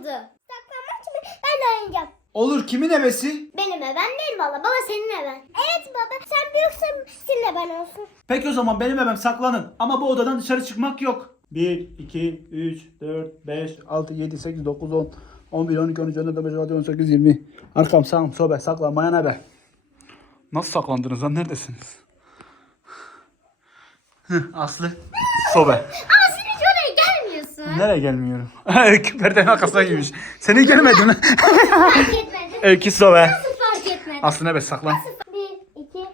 oldu. Saklanmaç mı? Ben de oynayacağım. Olur kimin ebesi? Benim eben değil valla. Baba senin eben. Evet baba. Sen büyüksen senin eben olsun. Peki o zaman benim ebem saklanın. Ama bu odadan dışarı çıkmak yok. 1, 2, 3, 4, 5, 6, 7, 8, 9, 10, 11, 12, 13, 14, 15, 16, 18, 20. Arkam sağım sobe saklanmayan ebe. Nasıl saklandınız lan neredesiniz? Hıh, Aslı. Sobe. Ama sen hiç oraya gelmiyorsun. Nereye gelmiyorum? Perdenin arkasına girmiş. Seni görmedim. fark etmedi. Öykü sobe. Nasıl fark etmedi? Aslı ne be saklan. 1, 2, 3,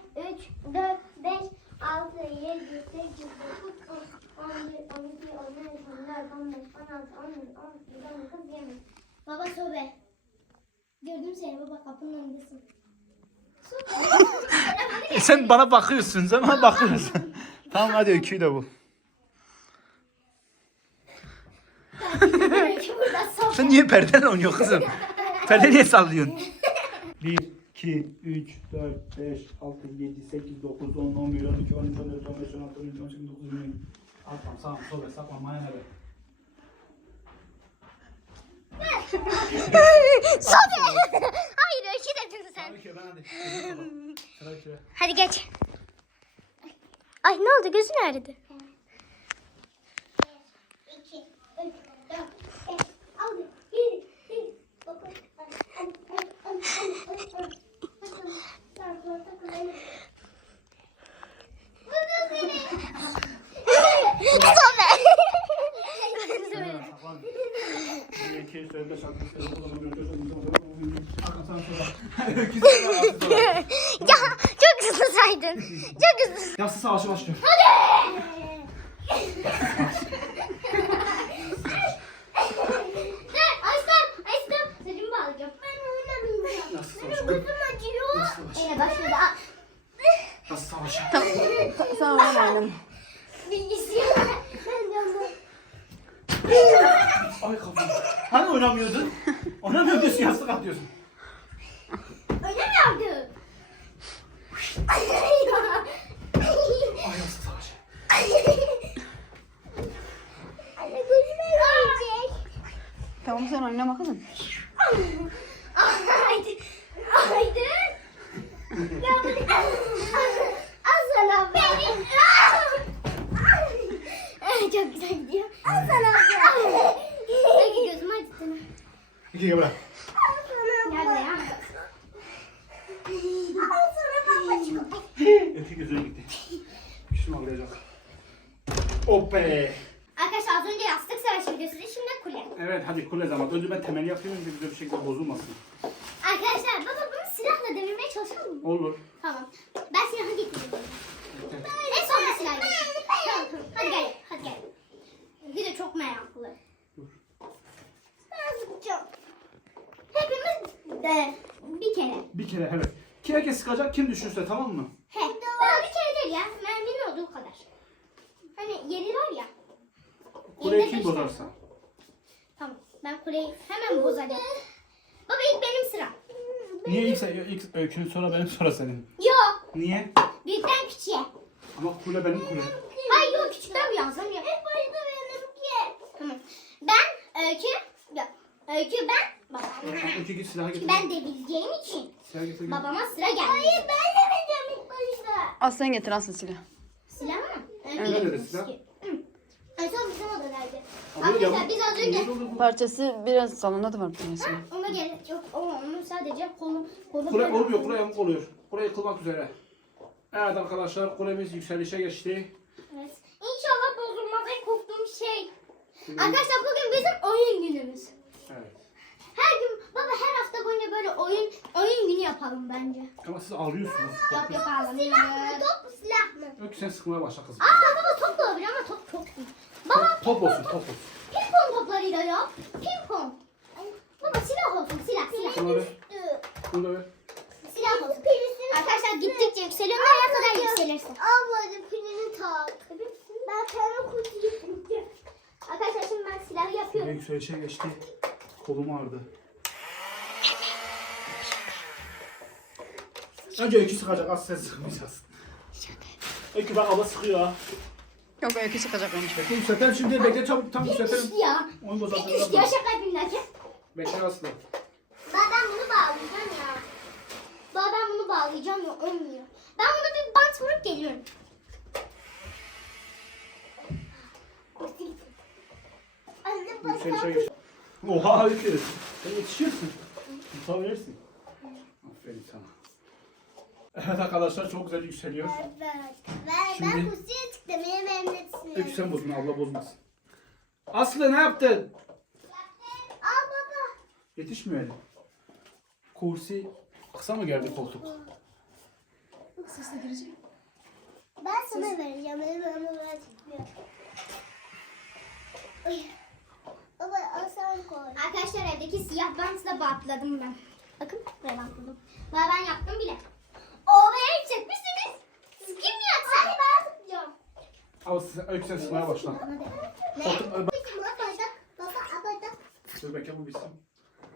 4, 5, 6, 7, 8, 9, 10, 11, 12, 13, 14, 15, 16, 17, 18, 19, 20. Baba sobe. Gördüm seni baba kapının önündesin. Sobe. Sen bana bakıyorsun. Sen bana bakıyorsun. tamam hadi öyküyü de bul. Sen niye perdeyle oynuyorsun kızım? Perde niye sallıyorsun? 1, 2, 3, 4, 5, 6, 7, 8, 9, 10, 11, 12, 13, 14, 15, 16, 17, 18, 19, 20. Arkam, sağım, sobe, saklan, maya nere? Sobe. Hayır öykü dedin sen. Öykü ben hadi. Sıra öyküye. Hadi geç. Ay ne oldu gözün ağrıdı. 2, 3, 4, 5, 6, 7, 8, 9, Saklan. 1, 2, 3, 4, 5, 6, 7, 8, 9, 10, 11, 12, 13, 14, 15, Arkam, sağım, sobe. Öykü, saklan, Aslı, sobe. Ya çok hızlı saydın. Çok hızlı. Yassı savaşı başlıyor. Dur Aysel, Aysel. Saçımı bağlayacağım. Ben oynamayacağım. Yassı Benim savaşı. gözüm acıyor. Yassı savaşı. Ee, başladı. Aa, Tamam ben oynamam. Bilgisayar. Ben de onu- Ay kafam. Hani oynamıyordun? Oynamıyor diyorsun yastık atıyorsun. Oynamıyordum. Ay yastık savaşı. Anne gözüme gelecek. Tamam sen oynama kızım. Haydi. Haydi. Ya bu Al sana beni. Ay, Çok güzel gidiyor. Al sana. Peki gözümü acıttın. İki gel bırak. Gel buraya. Al sana babacığım. Gözüne gitti. Kişim ağlayacak. Ope. Arkadaşlar az önce yastık savaşı videosuydu. Şimdi kule. Evet hadi kule zaman. Önce ben temeli yapayım ki güzel bir şekilde bozulmasın. Arkadaşlar baba bunu silahla devirmeye çalışalım mı? Olur. Tamam. Ben silahı getirdim. En son silah getirdim. Tamam, tamam. Hadi gel. Hadi gel. Bir de çok meraklı. Ben sıkacağım. Hepimiz de bir kere. Bir kere evet. Kim herkes sıkacak kim düşürse tamam mı? He. Daha bir kere değil ya. Merminin olduğu kadar. Hani yeri var ya. Tane. Tamam. Ben kuleyi hemen bozacağım. Baba ilk benim sıram. Niye ilk, sen, ilk öykünün sonra benim sonra senin? Yok. Niye? Büyükten küçüğe. Ama kule benim kule. Hayır yok küçükten bir yazdım ya. Hep başta benimki. Tamam. Ben öykü. Yok. Öykü ben. Babam. Öykü git silahı getir. Ben de bileceğim için Silahı getir. git. babama sıra geldi. Hayır ben de bileceğim ilk başta. Al sen getir asıl silah. Silah mı? Nerede de silah? En Arkadaşlar biz az önce. Parçası biraz salonda da var bir tanesi. ona gerek yok. O onun sadece kolu kolu Kule olmuyor, kule yamuk oluyor. Kule yıkılmak üzere. Evet arkadaşlar kulemiz yükselişe geçti. Evet. İnşallah bozulmaz en korktuğum şey. Arkadaşlar bugün bizim oyun günümüz. Evet. Her gün baba her hafta boyunca böyle oyun oyun günü yapalım bence. Ama siz ağlıyorsunuz. Yap yapalım. Silah mı? Top mu silah mı? Öykü sen sıkmaya başla kızım. Aa baba top da olabilir ama top çok büyük. Baba Top, top olsun, top olsun. pimpon toplarıyla yap. Pimpon. Baba silah olsun silah silah. Şunu ver. Bunu da ver. Silah olsun. Arkadaşlar gittikçe yükseliyor. Nereye kadar yükselirsin? Ablacığım pilini tak. Ben kendi kutuyu Arkadaşlar şimdi ben silahı yapıyorum. yükselişe geçti. Kolum ağrıdı. Önce öykü sıkacak, az sen sıkmayacaksın. Öykü bak abla sıkıyor ha. Yok öykü çıkacak önce. Bekle yükseltelim şimdi, bekle tam, tam yükseltelim. Düştü ya. Oyun bozatları Düştü ya şaka yapayım derken. Bekle Aslı. Ben bunu bağlayacağım ya. Ben bunu bağlayacağım ya olmuyor. Ben buna bir bant vurup geliyorum. Anne geç. Oha Öykü. Sen yetişiyorsun. Tutabilirsin. Evet arkadaşlar çok güzel yükseliyor. Evet. Ben, Şimdi- ben kusuya çıktım. Benim emretsin. Sen bozma abla bozmasın. Aslı ne yaptın? Al baba. Yetişmiyor elim. Kursi kısa mı geldi koltuk? Ses de girecek. Ben sana vereceğim. Benim önüme çıkmıyor. Ay. Baba al sen koy. Arkadaşlar evdeki siyah bantla bantladım ben. Bakın buraya bantladım. Baba ben yaptım bile. Çekmişsiniz. Siz kim yaptı? Hadi ben sıkacağım. Al sen- Öykü sen sıkmaya başla. Ne? Otur, ö-. Baba koyduk. Dur bekle bu bitsin.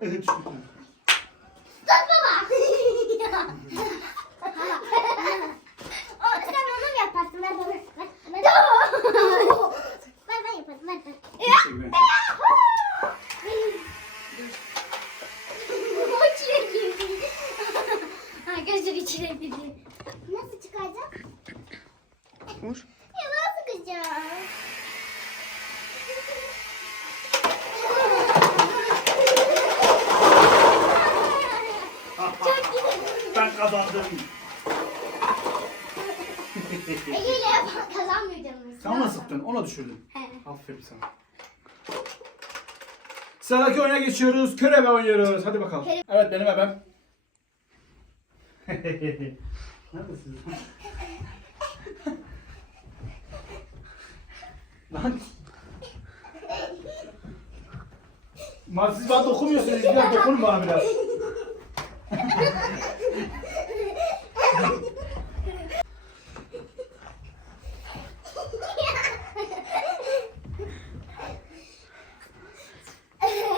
Evet şu bitti. Tut baba. o, sen onu mu yaparsın? Ver bana. Ver. Ver. Ver ben yaparım. Ver ver. Şey ben. O içine girdi. Arkadaşlar içine girdi. Nasıl çıkaracağım? Vur. Ya ben sıkacağım. Ben kazandım. Ege'yle yapan kazanmıyor canım. Sen ona sıktın, ona düşürdün. He. Aferin sana. Sıradaki oyuna geçiyoruz. Körebe oynuyoruz. Hadi bakalım. Körebe. Evet benim ebem. Neredesiniz lan? Lan. Siz bana dokunmuyorsunuz. Biraz dokunun bana biraz.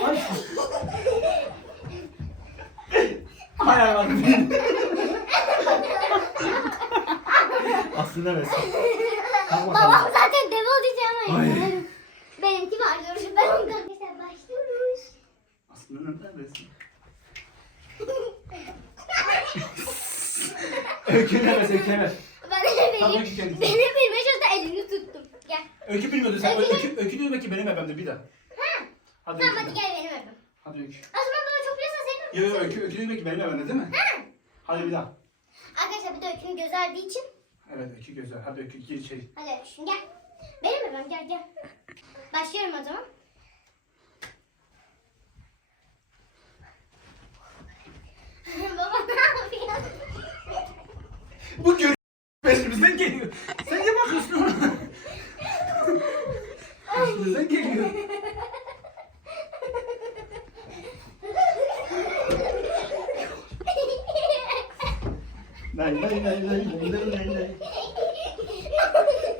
Ay. Hay Allah'ım benim. Aslında bakalım. Babam zaten Ay. ama. Benimki var görüşüm. Ben onu arkadaşlar başlıyoruz. Aslında neredesin? Öykü nefes, öykü nefes. Ben de Tamam, benim, kere. benim bilme şurada elini tuttum. Gel. Öykü bilmiyordu sen. Öykü- Öykü, öykü diyor ki benim ebemdi bir daha. Ha. Hadi Tamam öykü. hadi gel benim evim. Hadi öykü. O zaman baba çok biliyorsan senin Yok yok öykü, öykü diyor ki benim ebemdi değil mi? Hadi bir daha. Arkadaşlar bir de öykünün gözü ardığı için. Evet öykü güzel. Hadi öykü gir içeri. Hadi öyküşün gel. Benim evim gel gel. Başlıyorum o zaman. baba ne yapıyorsun? Bu gör peşimizden geliyor. Sen niye bakıyorsun ona? peşimizden geliyor. Lay lay lay lay lay lay lay.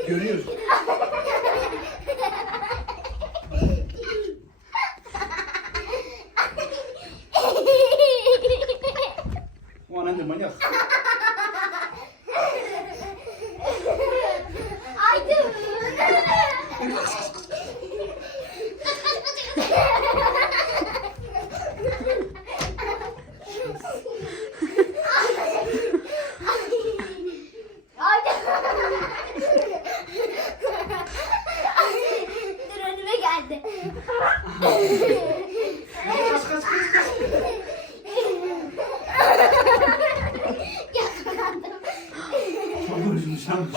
Görüyoruz. O anan da manyak. Aydın. Dur önüme geldi. Kaç kaç kaç kaç. Yakalandım. Çok.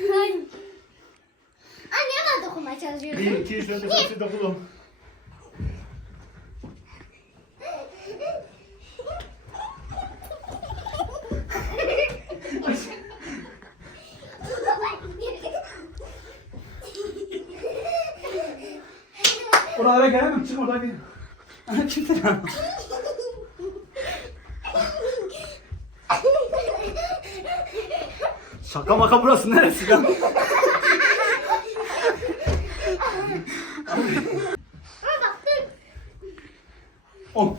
Ay. Anne hemen dokunmaya çalışıyorum. 1, 2, 3, 4, 5, 6, 9, 10. Oralara gelemem. Çık oradan gel. Ana çıktı lan. Şaka maka burası neresi lan? Ama bak dur. 10.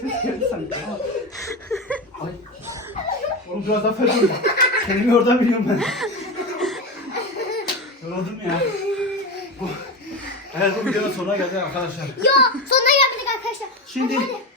Ses geldi. sanki. Ha. Ay. Oğlum biraz daha fena oldu. Kendimi oradan biliyorum ben. Yoruldum ya. Bu, evet bu videonun sonuna geldik arkadaşlar. Yo sonuna gelmedik arkadaşlar. Şimdi